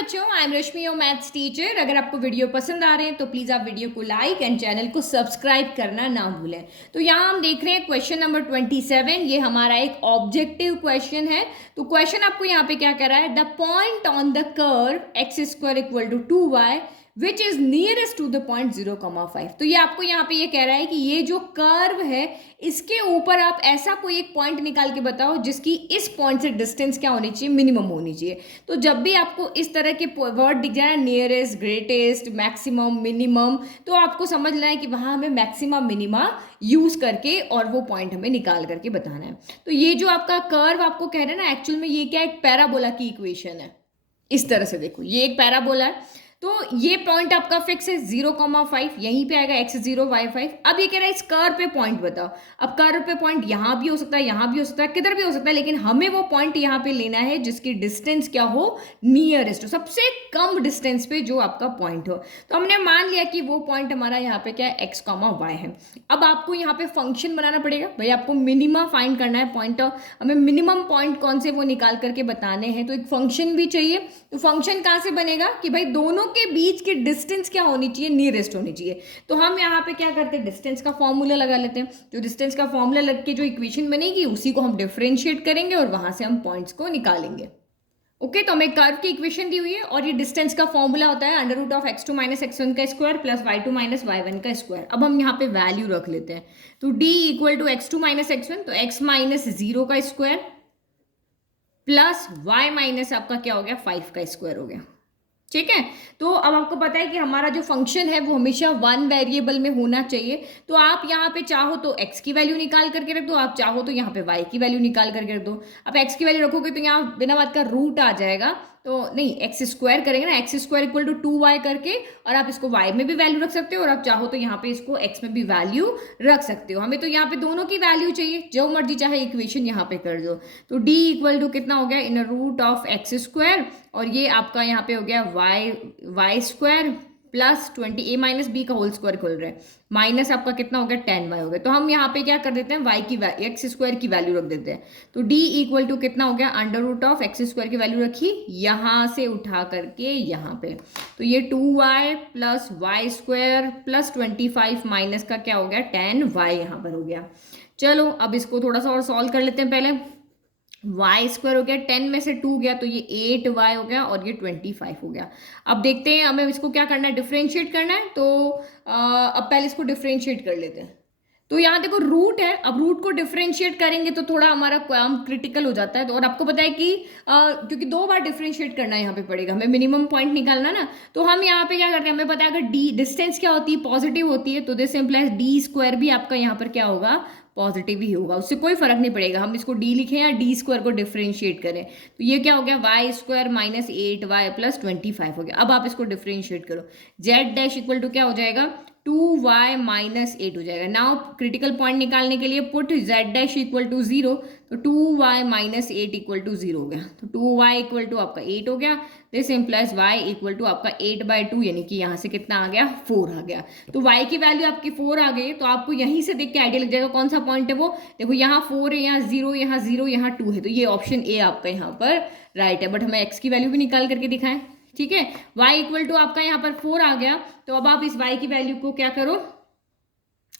बच्चों, I am Rashmi your maths teacher. अगर आपको वीडियो पसंद आ रहे हैं तो प्लीज़ आप वीडियो को लाइक एंड चैनल को सब्सक्राइब करना ना भूलें। तो यहाँ हम देख रहे हैं क्वेश्चन नंबर 27। ये हमारा एक ऑब्जेक्टिव क्वेश्चन है। तो क्वेश्चन आपको यहाँ पे क्या कर रहा है, the point on the curve x square equal to 2y which is nearest to the point 0,5। तो ये आपको यहाँ पे ये कह रहा है कि ये जो कर्व है इसके ऊपर आप ऐसा कोई एक पॉइंट निकाल के बताओ जिसकी इस पॉइंट से डिस्टेंस क्या होनी चाहिए, मिनिमम होनी चाहिए। तो जब भी आपको इस तरह के वर्ड दिख जाए, नियरेस्ट, ग्रेटेस्ट, मैक्सिमम, मिनिमम, तो आपको समझना है कि वहाँ हमें मैक्सिमम मिनिमा यूज करके और वो पॉइंट हमें निकाल करके बताना है। तो ये जो आपका कर्व आपको कह रहे हैं ना, एक्चुअल में ये क्या, एक पैराबोला की इक्वेशन है। इस तरह से देखो, ये एक पैराबोला है। तो ये पॉइंट आपका फिक्स है 0,5, यहीं पे आएगा x0 y5। अब ये कह रहा है इस कर्व पे पॉइंट बताओ। अब कर्व पे पॉइंट यहाँ भी हो सकता है, यहाँ भी हो सकता है, किधर भी हो सकता है, लेकिन हमें वो पॉइंट यहाँ पे लेना है जिसकी डिस्टेंस क्या हो, नियरेस्ट हो, सबसे कम डिस्टेंस पे जो आपका पॉइंट हो। तो हमने मान लिया कि वो पॉइंट हमारा यहाँ पे क्या है, x, y है। अब आपको यहाँ पे फंक्शन बनाना पड़ेगा भाई, आपको मिनिमा फाइंड करना है, पॉइंट हमें मिनिमम पॉइंट कौन से वो निकाल करके बताने हैं। तो एक फंक्शन भी चाहिए। तो फंक्शन कहाँ से बनेगा कि भाई दोनों के बीच की डिस्टेंस क्या होनी चाहिए, नियरेस्ट होनी चाहिए। तो हम यहाँ पे क्या करते हैं, डिस्टेंस का फॉर्मूला लगा लेते हैं। जो डिस्टेंस का फॉर्मूला लग के जो इक्वेशन बनेगी उसी को हम डिफरेंशिएट करेंगे और वहां से हम पॉइंट्स को निकालेंगे। ओके, तो हमें कर्व की इक्वेशन दी हुई है और ये डिस्टेंस का फॉर्मूला होता है √ x2 - x1 का स्क्वायर प्लस y2 - y1 का स्क्वायर। अब हम यहाँ पे वैल्यू रख लेते हैं। तो d = x2 - x1, तो x - 0 का स्क्वायर प्लस y माइनस आपका क्या हो गया, 5 का स्क्वायर हो गया। ठीक है, तो अब आपको पता है कि हमारा जो फंक्शन है वो हमेशा वन वेरिएबल में होना चाहिए। तो आप यहाँ पे चाहो तो x की वैल्यू निकाल करके रख दो, आप चाहो तो यहाँ पे y की वैल्यू निकाल करके रख दो। आप x की वैल्यू रखोगे तो यहाँ बिना बात का रूट आ जाएगा, तो नहीं, एक्स स्क्वायर करेंगे ना, x² = 2y करके, और आप इसको y में भी वैल्यू रख सकते हो और आप चाहो तो यहाँ पे इसको x में भी वैल्यू रख सकते हो। हमें तो यहाँ पे दोनों की वैल्यू चाहिए, जो मर्जी चाहे इक्वेशन यहाँ पे कर दो। तो d = कितना हो गया, √(x²), और ये आपका यहाँ पे हो गया y² प्लस 20a - b का होल स्क्वायर खोल रहे हैं, माइनस आपका कितना हो गया, 10y हो गया। तो हम यहाँ पे क्या कर देते हैं, x² की वैल्यू रख देते हैं। तो d = कितना हो गया, √(x² की वैल्यू रखी, यहाँ से उठा करके यहाँ पे, तो ये 2y plus y² plus 25 minus का क्या हो गया, 10y यहाँ पर हो गया। चलो अब इसको थोड़ा सा और सॉल्व कर लेते हैं। पहले y² हो गया, 10 में से 2 गया तो ये 8y हो गया और ये 25 हो गया। अब देखते हैं हमें इसको क्या करना है, डिफरेंशिएट करना है। तो अब पहले इसको डिफरेंशिएट कर लेते हैं। तो यहाँ देखो रूट है, अब रूट को डिफरेंशिएट करेंगे तो थोड़ा हमारा काम क्रिटिकल हो जाता है। तो और आपको पता है कि क्योंकि 2 बार डिफरेंशिएट करना यहाँ पे पड़ेगा, हमें मिनिमम पॉइंट निकालना ना। तो हम यहाँ पे क्या करते हैं, हमें पता है अगर डी डिस्टेंस क्या होती है, पॉजिटिव होती है, तो दिस इम्प्लाइज d² भी आपका यहाँ पर क्या होगा, पॉजिटिव ही होगा, उससे कोई फर्क नहीं पड़ेगा हम इसको d लिखें या d² को डिफरेंशिएट करें। तो ये क्या हो गया, y² - 8y प्लस 25 हो गया। अब आप इसको डिफरेंशिएट करो, z' = क्या हो जाएगा, 2y - 8 हो जाएगा। नाउ क्रिटिकल पॉइंट निकालने के लिए पुट z' = 0, तो 2y - 8 = 0 हो गया। तो 2y = आपका 8 हो गया। दिस इम्प्लाइज y = आपका 8/2, यानी कि यहाँ से कितना आ गया, 4 आ गया। तो y की वैल्यू आपकी 4 आ गई। तो आपको यहीं से देख के आइडिया लग जाएगा कौन सा पॉइंट है वो। देखो यहाँ 4 है, यहाँ 0, यहाँ 0, यहाँ 2 है, तो ये ऑप्शन ए आपका यहाँ पर राइट है। बट हमें x की वैल्यू भी निकाल करके दिखाएं। ठीक है, y = आपका यहाँ पर 4 आ गया। तो अब आप इस y की वैल्यू को क्या करो,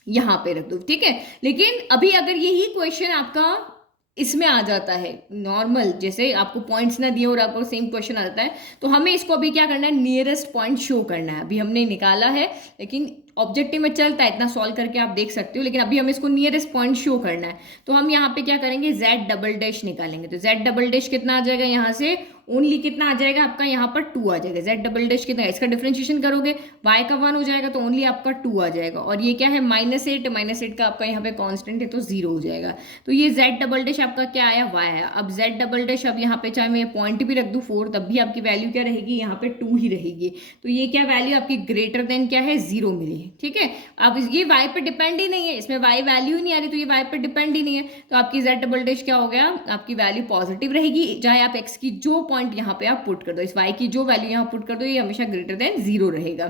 यहाँ पे रख दो। ठीक है, लेकिन अभी अगर यही क्वेश्चन आपका इसमें आ जाता है नॉर्मल, जैसे आपको पॉइंट्स ना दिए और आपको सेम क्वेश्चन आ जाता है, तो हमें इसको अभी क्या करना है, नियरेस्ट पॉइंट शो करना है। अभी हमने निकाला है, लेकिन ऑब्जेक्टिव में चलता है, इतना सॉल्व करके आप देख सकते हो, लेकिन अभी हमें इसको नियरेस्ट पॉइंट शो करना है। तो हम यहाँ पे क्या करेंगे, z" निकालेंगे। तो z" कितना आ जाएगा, यहाँ से ओनली कितना आ जाएगा आपका, यहाँ पर 2 आ जाएगा। z" कितना, इसका डिफरेंशिएशन करोगे, y का 1 हो जाएगा तो ओनली आपका 2 आ जाएगा। और ये क्या है, -8 का आपका यहाँ पे कांस्टेंट है तो 0 हो जाएगा। तो ये z" आपका क्या आया, y आया। अब z" अब यहाँ पे चाहे मैं पॉइंट भी रख दूँ 4, तब भी आपकी वैल्यू क्या रहेगी, यहाँ पे 2 ही रहेगी। तो ये क्या वैल्यू आपकी ग्रेटर देन क्या है, 0 मिली है। ठीक है, अब ये y पे डिपेंड ही नहीं है, इसमें y वैल्यू ही नहीं आ रही, तो ये y पे डिपेंड ही नहीं है। तो आपकी z" क्या हो गया, आपकी वैल्यू पॉजिटिव रहेगी, चाहे आप x की जो पॉइंट यहाँ पे आप पुट कर दो, इस y की जो वैल्यू यहाँ पुट कर दो, ये हमेशा ग्रेटर देन 0 रहेगा।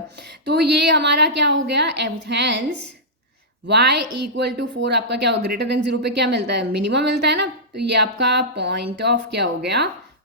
तो ये हमारा क्या हो गया, हेंस y = 4 आपका क्या हो, ग्रेटर देन 0 पे क्या मिलता है, मिनिमम मिलता है ना। तो ये आपका पॉइंट ऑफ क्या हो गया,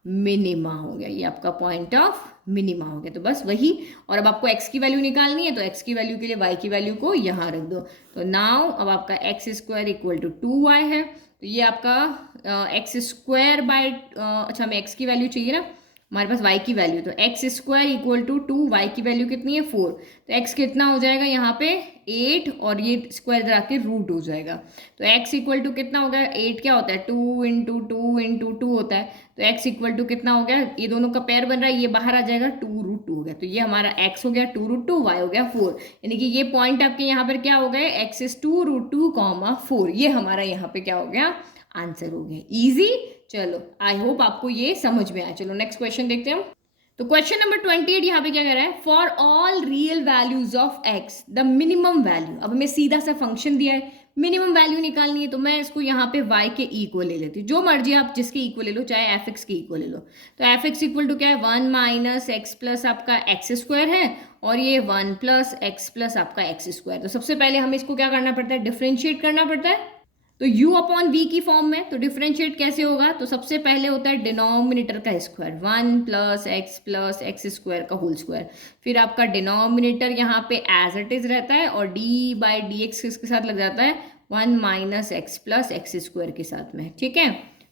मिनिमा हो गया, ये आपका पॉइंट ऑफ मिनिमा हो गया। तो बस वही, और अब आपको x की वैल्यू निकालनी है तो x की वैल्यू के लिए y की वैल्यू को यहाँ रख दो। तो नाउ अब आपका x square equal to 2y है, तो ये आपका एक्स स्क्वायर बाय, अच्छा हमें x की वैल्यू चाहिए ना, हमारे पास y की वैल्यू, तो x square equal to 2, y की वैल्यू कितनी है 4, तो x कितना हो जाएगा यहाँ पे 8, और ये स्क्वायर इधर आके रूट हो जाएगा। तो x इक्वल टू कितना हो गया, 8 क्या होता है 2 इंटू 2 इंटू 2 होता है, तो x इक्वल टू कितना हो गया, ये दोनों का पेयर बन रहा है, ये बाहर आ जाएगा 2√2 हो गया, तो ये हमारा x हो गया 2√2, y हो गया 4, यानी कि ये पॉइंट आपके यहाँ पर क्या हो गए, x इज 2√2, 4, ये हमारा यहाँ पे क्या हो गया, आंसर हो गया। इजी, चलो आई होप आपको ये समझ में आया। चलो नेक्स्ट क्वेश्चन देखते हैं हम। तो क्वेश्चन नंबर 28 यहाँ पे क्या कह रहा है, for all real values of x the minimum value, अब हमें सीधा सा फंक्शन दिया है, मिनिमम वैल्यू निकालनी है, तो मैं इसको यहाँ पे y के इक्वल ले लेती हूँ, जो मर्जी आप जिसके इक्वल ले लो, चाहे fx के इक्वल ले लो। तो fx इक्वल टू क्या है, 1 माइनस एक्स प्लस आपका एक्स स्क्वायर है, और ये 1 प्लस एक्स प्लस आपका एक्स स्क्वायर। तो सबसे पहले हमें इसको क्या करना पड़ता है, डिफ्रेंशिएट करना पड़ता है, तो u अपॉन v की फॉर्म में। तो डिफरेंशिएट कैसे होगा, तो सबसे पहले होता है डिनोमिनेटर का स्क्वायर, 1 प्लस एक्स स्क्वायर का होल स्क्वायर, फिर आपका डिनोमिनेटर यहाँ पे एज इट इज रहता है, और d बाई डी एक्स किसके साथ लग जाता है, 1 minus x plus x square के साथ में, ठीक है।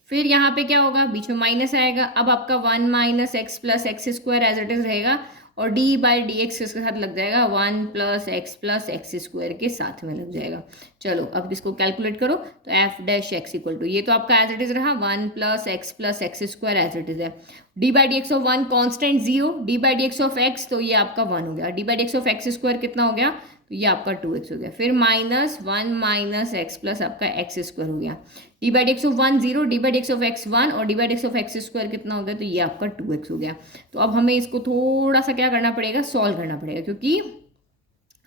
फिर यहाँ पे क्या होगा, बीच में माइनस आएगा, अब आपका 1 minus x plus x square as it is रहेगा, और d बाई डी एक्स किसके साथ लग जाएगा, 1 प्लस एक्स स्क्वायर के साथ में लग जाएगा। चलो अब इसको कैलकुलेट करो, तो f dash x equal to, ये तो आपका एज इट इज रहा 1 plus x square as it is है, d by d x of 1 constant 0, d by d x of x, तो ये आपका 1 हो गया, d by d x of x square कितना हो गया, तो ये आपका 2x हो गया, फिर माइनस 1 माइनस एक्स प्लस आपका एक्स स्क्वायर हो गया, d by d x of 1 0, d by d x of x 1, और D by d x of x square कितना हो गया, तो ये आपका 2x हो गया। तो अब हमें इसको थोड़ा सा क्या करना पड़ेगा, सॉल्व करना पड़ेगा, क्योंकि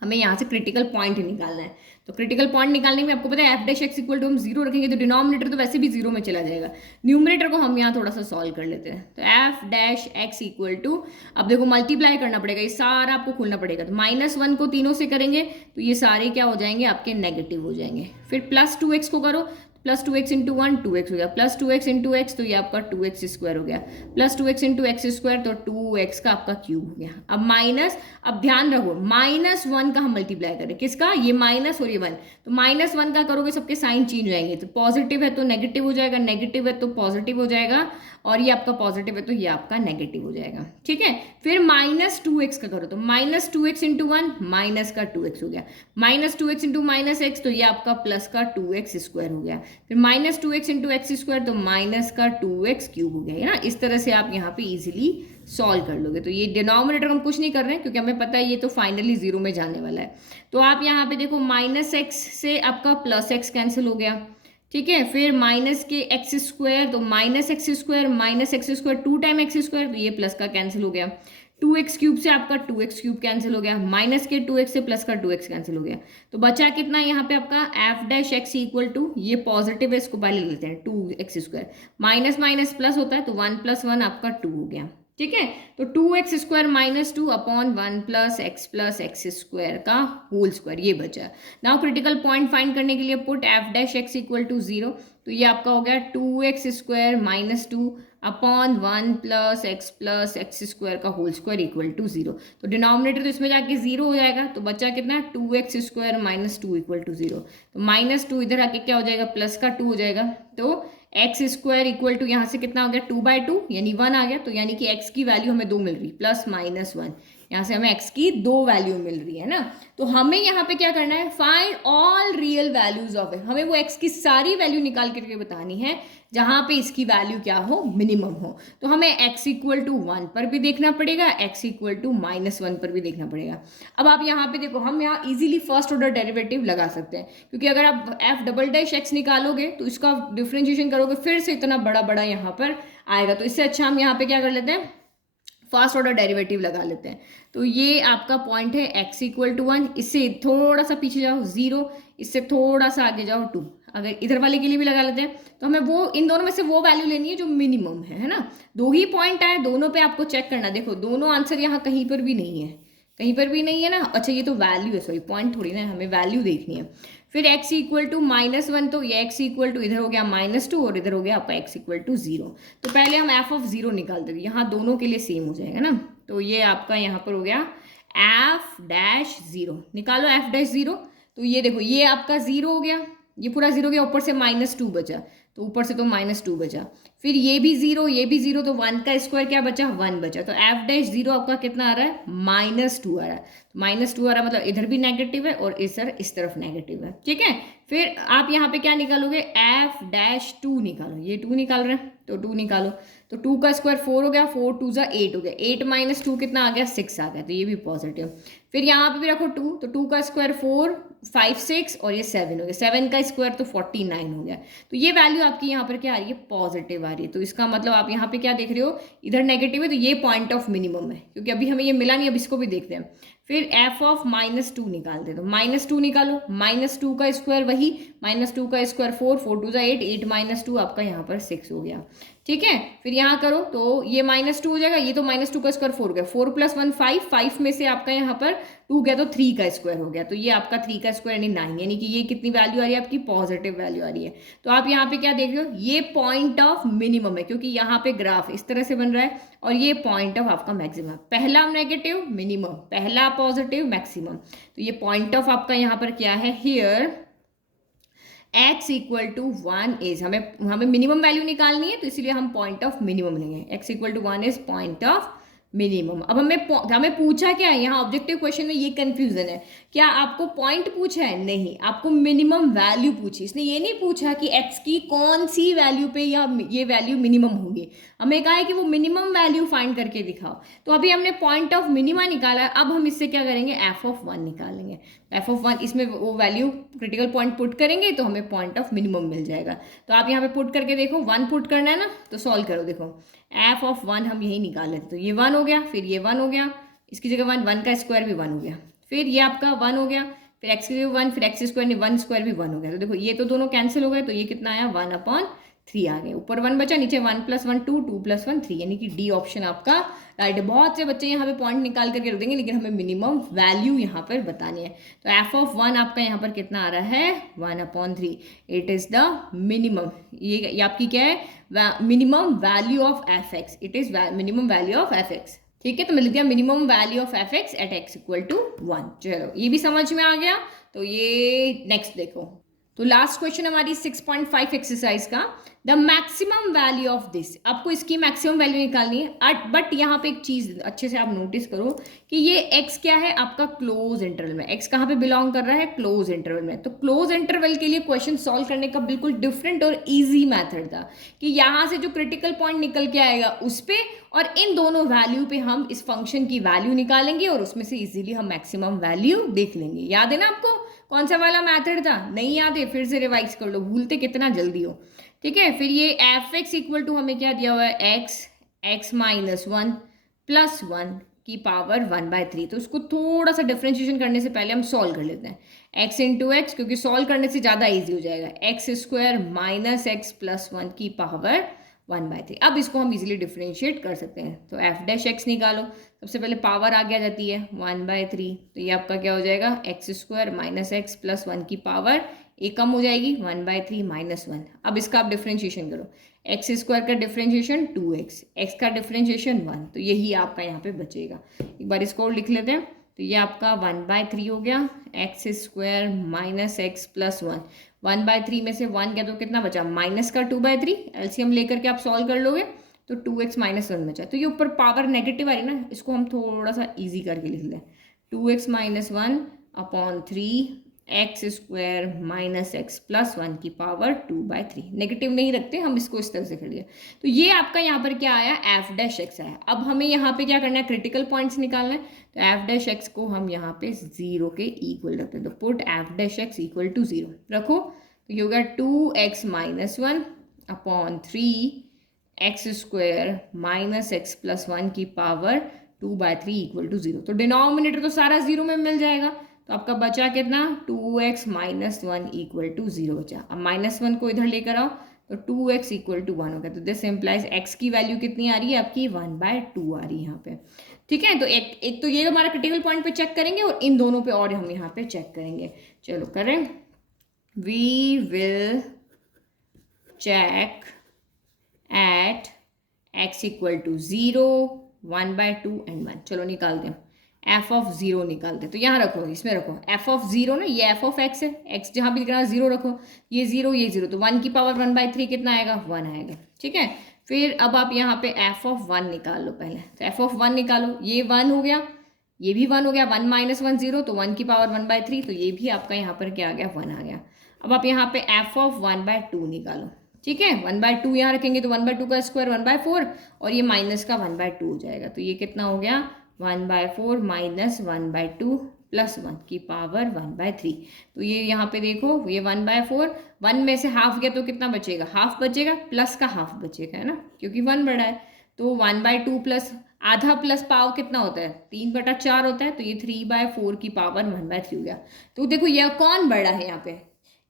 हमें यहाँ से क्रिटिकल पॉइंट निकालना है। तो क्रिटिकल पॉइंट निकालने में आपको पता है f dash x equal to हम 0 रखेंगे तो डिनोमिनेटर तो वैसे भी 0 में चला जाएगा, न्यूमरेटर को हम यहाँ थोड़ा सा सॉल्व कर लेते हैं। तो f dash x equal to, अब देखो मल्टीप्लाई करना पड़ेगा, ये सारा आपको खोलना पड़ेगा, तो -1 को तीनों से करेंगे तो ये सारे क्या हो जाएंगे आपके नेगेटिव हो जाएंगे, फिर प्लस 2x को करो, प्लस 2x इंटू 1 2x हो गया, प्लस 2x इंटू एक्स, तो ये आपका 2x स्क्वायर हो गया, plus 2x into x square, तो 2x का आपका क्यूब हो गया। अब माइनस, अब ध्यान रखो -1 का हम मल्टीप्लाई करें, किसका, ये माइनस और ये 1, तो -1 का करोगे सबके साइन चेंज हो जाएंगे, तो पॉजिटिव है तो नेगेटिव हो जाएगा, नेगेटिव है तो पॉजिटिव हो जाएगा, और ये आपका पॉजिटिव है तो ये आपका नेगेटिव हो जाएगा, ठीक है। फिर -2x का करो, तो -2x इंटू 1 माइनस का 2x हो गया, -2x इंटू -x, तो ये आपका प्लस का 2x स्क्वायर हो गया, फिर -2x इंटू एक्स स्क्वायर, तो माइनस का 2x क्यूब हो गया, है ना। इस तरह से आप यहाँ पे इजीली सॉल्व कर लोगे। तो ये डिनोमिनेटर हम कुछ नहीं कर रहे हैं क्योंकि हमें पता है ये तो फाइनली 0 में जाने वाला है। तो आप यहाँ पे देखो -x से आपका +x कैंसिल हो गया, ठीक है। फिर माइनस के एक्स स्क्वायर, तो -x square 2 time x square, तो ये प्लस का कैंसिल हो गया, 2x क्यूब से आपका 2x क्यूब कैंसिल हो गया, माइनस के 2x से प्लस का 2x कैंसिल हो गया, तो बचा कितना यहाँ पे आपका f dash x equal to, ये पॉजिटिव है इसको पहले लेते हैं, 2x square, minus minus plus होता है तो 1 + 1 आपका 2 हो गया, ठीक है। तो 2x square -2 upon 1 + x square का होल स्क्वायर, ये बचा। नाउ क्रिटिकल पॉइंट फाइंड करने के लिए put f dash x equal to 0, तो ये आपका हो गया 2x square -2 upon 1 + x square का होल स्क्वायर इक्वल टू 0। तो डिनोमिनेटर तो इसमें जाके 0 हो जाएगा, तो बचा कितना 2x स्क्वायर -2 इक्वल टू 0, तो -2 इधर आके क्या हो जाएगा प्लस का 2 हो जाएगा, तो एक्स स्क्वायर इक्वल टू यहाँ से कितना हो गया 2/2 यानी 1 आ गया, तो यानी कि x की वैल्यू हमें 2 मिल रही, +-1 यहाँ से हमें x की 2 वैल्यू मिल रही है ना। तो हमें यहाँ पे क्या करना है, find all real values of it, हमें वो x की सारी वैल्यू निकाल करके बतानी है जहाँ पे इसकी वैल्यू क्या हो, मिनिमम हो। तो हमें x इक्वल टू 1 पर भी देखना पड़ेगा, x इक्वल टू -1 पर भी देखना पड़ेगा। अब आप यहाँ पे देखो, हम यहाँ इजीली फर्स्ट ऑर्डर डेरिवेटिव लगा सकते हैं, क्योंकि अगर आप f डबल डैश x निकालोगे तो इसका डिफ्रेंशिएशन करोगे फिर से इतना बड़ा बड़ा यहाँ पर आएगा, तो इससे अच्छा हम यहाँ पे क्या कर लेते हैं, फर्स्ट ऑर्डर डेरिवेटिव लगा लेते हैं। तो ये आपका पॉइंट है x इक्वल टू 1, इससे थोड़ा सा पीछे जाओ 0, इससे थोड़ा सा आगे जाओ 2, अगर इधर वाले के लिए भी लगा लेते हैं तो हमें वो इन दोनों में से वो वैल्यू लेनी है जो मिनिमम है ना। 2 ही पॉइंट आए, दोनों पे आपको चेक करना, देखो दोनों आंसर यहाँ कहीं पर भी नहीं है, कहीं पर भी नहीं है ना। अच्छा ये तो वैल्यू है, सॉरी पॉइंट थोड़ी ना, हमें वैल्यू देखनी है। फिर x इक्वल टू -1, तो ये x इक्वल टू इधर हो गया -2 और इधर हो गया आपका x इक्वल टू 0। तो पहले हम f ऑफ 0 निकाल देंगे, यहाँ दोनों के लिए सेम हो जाएगा ना। तो ये आपका यहाँ पर हो गया f डैश 0, निकालो f डैश 0। तो ये देखो ये आपका 0 हो गया, ये पूरा 0 गया, ऊपर से -2 बचा, तो ऊपर से तो -2 बचा। फिर ये भी 0, ये भी 0, तो 1 का स्क्वायर क्या बचा, 1 बचा। तो f डैश 0 आपका कितना आ रहा है, -2 आ रहा है। -2 आ रहा है मतलब इधर भी नेगेटिव है और इस तरफ नेगेटिव है, ठीक है। फिर आप यहाँ पे क्या निकालोगे, f डैश 2 निकालो, ये 2 निकाल रहे हैं तो 2 निकालो। तो 2 का स्क्वायर 4 हो गया, 4 2 ज़ा 8 हो गया, 8 - 2 कितना आ गया, 6 आ गया, तो ये भी पॉजिटिव। फिर यहाँ पे भी रखो 2, तो 2 का स्क्वायर 4 5 6 और ये 7 हो गया, 7 का स्क्वायर तो 49 हो गया। तो ये वैल्यू आपकी यहाँ पर क्या आ रही है, पॉजिटिव आ रही है। तो इसका मतलब आप यहाँ पे क्या देख रहे हो, इधर नेगेटिव है, तो ये पॉइंट ऑफ मिनिमम है, क्योंकि अभी हमें ये मिला नहीं, अब इसको भी देखते हैं। फिर f ऑफ -2 निकाल दे, तो -2 निकालो, -2 का स्क्वायर वही, -2 का स्क्वायर 4 4 2 8 8 -2 आपका यहाँ पर 6 हो गया, ठीक है। फिर यहाँ करो तो ये -2 हो जाएगा, ये तो -2 का स्क्वायर 4 हो गया, 4 + 1 5, 5 में से आपका यहाँ पर 2 गया तो 3 का स्क्वायर हो गया, तो ये आपका 3 का स्क्वायर यानी 9, यानी कि ये कितनी वैल्यू आ रही है आपकी, पॉजिटिव वैल्यू आ रही है। तो आप यहाँ पे क्या देख रहे हो, ये पॉइंट ऑफ मिनिमम है, क्योंकि यहाँ पे ग्राफ इस तरह से बन रहा है और ये पॉइंट ऑफ आपका मैक्सिमम, पहला नेगेटिव मिनिमम, पहला पॉजिटिव मैक्सिमम। तो ये पॉइंट ऑफ आपका यहाँ पर क्या है, here x equal to 1 is, हमें मिनिमम वैल्यू निकालनी है, तो इसलिए हम पॉइंट ऑफ मिनिमम लेंगे, x equal to 1 is point of minimum. अब हमें पूछा क्या है, यहाँ ऑब्जेक्टिव क्वेश्चन में ये कंफ्यूजन है, क्या आपको पॉइंट पूछा है, नहीं, आपको मिनिमम वैल्यू पूछी। इसने ये नहीं पूछा कि x की कौन सी वैल्यू पे या ये वैल्यू मिनिमम होगी, हमें कहा है कि वो मिनिमम वैल्यू फाइंड करके दिखाओ। तो अभी हमने पॉइंट ऑफ मिनिमा निकाला है, अब हम इससे क्या करेंगे, f ऑफ 1 निकालेंगे। f ऑफ 1 इसमें वो वैल्यू क्रिटिकल पॉइंट पुट करेंगे तो हमें पॉइंट ऑफ मिनिमम मिल जाएगा। तो आप यहाँ पे पुट करके देखो, 1 पुट करना है ना, तो सॉल्व करो, देखो f ऑफ 1 हम यही निकाल लेते, तो ये 1 हो गया, फिर ये 1 हो गया, इसकी जगह 1 का स्क्वायर भी 1 हो गया, फिर ये आपका 1 हो गया, फिर x की जगह 1, फिर x स्क्वायर नहीं 1 स्क्वायर भी 1 हो गया। तो देखो ये तो दोनों कैंसिल हो गए, तो ये कितना आया, 1/3 आ गए, ऊपर 1 बचा, नीचे 1 + 1 2 2 + 1 3, यानी कि डी ऑप्शन आपका राइट। बहुत से बच्चे यहाँ पे पॉइंट निकाल करके रख देंगे, लेकिन हमें मिनिमम वैल्यू यहाँ पर बतानी है। तो f ऑफ 1 आपका यहाँ पर कितना आ रहा है, 1/3, इट इज़ द मिनिमम। ये आपकी क्या है, minimum value of f(x), it is minimum value of f(x), ठीक है। तो मिल गया minimum value of f(x) at x equal to 1। चलो ये भी समझ में आ गया। तो ये नेक्स्ट देखो, तो लास्ट क्वेश्चन हमारी 6.5 एक्सरसाइज का, the maximum value of this, आपको इसकी मैक्सिमम वैल्यू निकालनी है। बट यहाँ पे एक चीज़ अच्छे से आप नोटिस करो कि ये x क्या है आपका क्लोज इंटरवल में, x कहाँ पे बिलोंग कर रहा है, क्लोज इंटरवल में। तो क्लोज इंटरवल के लिए क्वेश्चन सॉल्व करने का बिल्कुल डिफरेंट और ईजी मैथड था कि यहाँ से जो क्रिटिकल पॉइंट निकल के आएगा उस पर और इन दोनों वैल्यू पे हम इस फंक्शन की वैल्यू निकालेंगे और उसमें से इजीली हम मैक्सिमम वैल्यू देख लेंगे। याद है ना आपको कौन सा वाला मेथड था, नहीं याद है फिर से रिवाइज कर लो, भूलते कितना जल्दी हो, ठीक है। फिर ये f(x) इक्वल टू हमें क्या दिया हुआ है, x - 1 + 1 की पावर 1/3। तो उसको थोड़ा सा डिफ्रेंशिएशन करने से पहले हम सॉल्व कर लेते हैं, x इंटू एक्स, क्योंकि सॉल्व करने से ज़्यादा ईजी हो जाएगा, x² - x + 1 की पावर 1/3। अब इसको हम इजीली डिफ्रेंशिएट कर सकते हैं। तो f(x) निकालो, सबसे पहले पावर आगे आ जाती है 1/3, तो ये आपका क्या हो जाएगा, x² - x + 1 की पावर एक कम हो जाएगी 1/3 - 1। अब इसका आप डिफ्रेंशिएशन करो, x² का डिफ्रेंशिएशन 2x, x का डिफ्रेंशिएशन 1, तो यही आपका यहाँ पे बचेगा। एक बार इसको और लिख लेते हैं, तो ये आपका 1/3 हो गया, x² - x + 1, 1/3 में से 1 गया तो कितना बचा, माइनस का 2/3, एलसीएम लेकर के आप सॉल्व कर लोगे तो 2x - 1 बचा। तो ये ऊपर पावर नेगेटिव आ रही ना, इसको हम थोड़ा सा ईजी करके लिख लें, 2x - 1/3 x² - x + 1 की पावर 2/3। नेगेटिव नहीं रखते हम, इसको इस तरह से कर दिया। तो ये आपका यहाँ पर क्या आया, f(x) आया। अब हमें यहाँ पे क्या करना है, क्रिटिकल पॉइंट्स निकालना है। तो f(x) को हम यहाँ पे 0 के इक्वल रखते हैं, तो पुट f(x) इक्वल टू 0 रखो, तो ये होगा 2x - 1/3 x² - x + 1 की पावर 2/3 इक्वल टू 0। तो डिनोमिनेटर तो सारा 0 में मिल जाएगा, तो आपका बचा कितना, 2x - 1 इक्वल टू 0 बचा। अब -1 को इधर लेकर आओ तो 2x इक्वल टू 1 हो गया। तो दिस इम्प्लाइज x की वैल्यू कितनी आ रही है आपकी, 1/2 आ रही है यहाँ पे, ठीक है। तो एक तो ये हमारा क्रिटिकल पॉइंट पे चेक करेंगे और इन दोनों पे और हम यहाँ पे चेक करेंगे। चलो करें, we will check at x equal to 0, 1/2 and 1। चलो निकालते हैं, एफ ऑफ 0 निकालते हैं। तो यहाँ रखो, इसमें रखो एफ ऑफ 0 ना, ये एफ ऑफ एक्स है, एक्स जहाँ भी लिख रहा है 0 रखो, ये 0 ये 0, तो 1 की पावर 1/3 कितना आएगा, 1 आएगा। ठीक है, फिर अब आप यहाँ पे एफ ऑफ 1 निकाल लो पहले। तो एफ ऑफ 1 निकालो, ये 1 हो गया, ये भी 1 हो गया, 1 - 1 0, तो 1 की पावर 1/3, तो ये भी आपका यहाँ पर क्या आ गया, 1 आ गया। अब आप यहाँ पे एफ ऑफ 1/2 निकालो। ठीक है, 1/2 यहाँ रखेंगे तो 1/2 का स्क्वायर 1/4, और ये माइनस का 1/2 हो जाएगा, तो ये कितना हो गया, 1/4 माइनस 1/2 प्लस 1 की पावर 1/3। तो ये यहाँ पे देखो, ये 1/4, 1 में से हाफ गया तो कितना बचेगा, हाफ बचेगा, प्लस का हाफ बचेगा, है ना, क्योंकि 1 बड़ा है। तो 1/2 प्लस आधा प्लस पाव कितना होता है, 3/4 होता है, तो ये 3/4 की पावर 1/3 हो गया। तो देखो यह कौन बड़ा है यहाँ पे,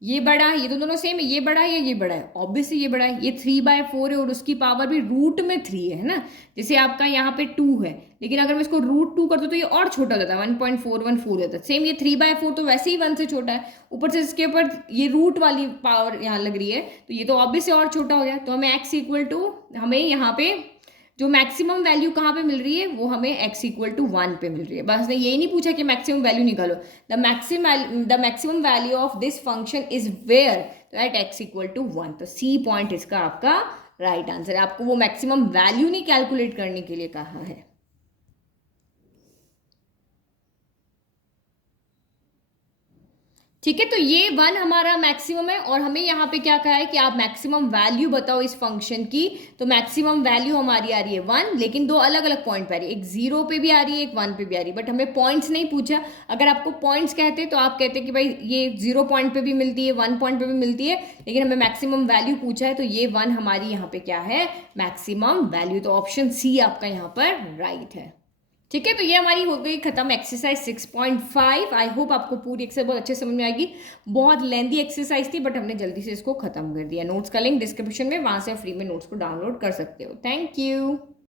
ये बड़ा है, ये तो दोनों सेम है, ये बड़ा है या ये बड़ा है, ऑब्वियसली ये बड़ा है, ये 3/4 है और उसकी पावर भी रूट में 3 है ना। जैसे आपका यहाँ पे 2 है, लेकिन अगर मैं इसको √2 कर दूँ तो ये और छोटा हो जाता है, 1.414 होता है। सेम ये 3/4 तो वैसे ही 1 से छोटा है, ऊपर से इसके ऊपर ये रूट वाली पावर यहाँ लग रही है, तो ये तो ऑब्वियसली और छोटा हो गया। तो हमें x इक्वल टू, हमें यहाँ पे जो मैक्सिमम वैल्यू कहाँ पे मिल रही है, वो हमें x इक्वल टू 1 पे मिल रही है। बस ने यही नहीं पूछा कि मैक्सिमम वैल्यू निकालो, the maximum value of this function is where, तो एट x इक्वल टू 1। तो सी पॉइंट इसका आपका राइट आंसर है। आपको वो मैक्सिमम वैल्यू नहीं कैलकुलेट करने के लिए कहा है। ठीक है, तो ये 1 हमारा मैक्सिमम है, और हमें यहाँ पे क्या कहा है कि आप मैक्सिमम वैल्यू बताओ इस फंक्शन की। तो मैक्सिमम वैल्यू हमारी आ रही है 1, लेकिन दो अलग अलग पॉइंट पे आ रही है, एक 0 पे भी आ रही है, एक 1 पे भी आ रही है, बट हमें पॉइंट्स नहीं पूछा। अगर आपको पॉइंट्स कहते तो आप कहते कि भाई ये 0 पॉइंट पे भी मिलती है, 1 पॉइंट पे भी मिलती है, लेकिन हमें मैक्सिमम वैल्यू पूछा है, तो ये 1 हमारी यहाँ पे क्या है, मैक्सिमम वैल्यू। तो ऑप्शन सी आपका यहाँ पर राइट है। ठीक है, तो ये हमारी हो गई खत्म एक्सरसाइज 6.5। आई होप आपको पूरी एक्सरसाइज बहुत अच्छे समझ में आएगी। बहुत लेंदी एक्सरसाइज थी, बट हमने जल्दी से इसको खत्म कर दिया। नोट्स का लिंक डिस्क्रिप्शन में, वहां से फ्री में नोट्स को डाउनलोड कर सकते हो। Thank you.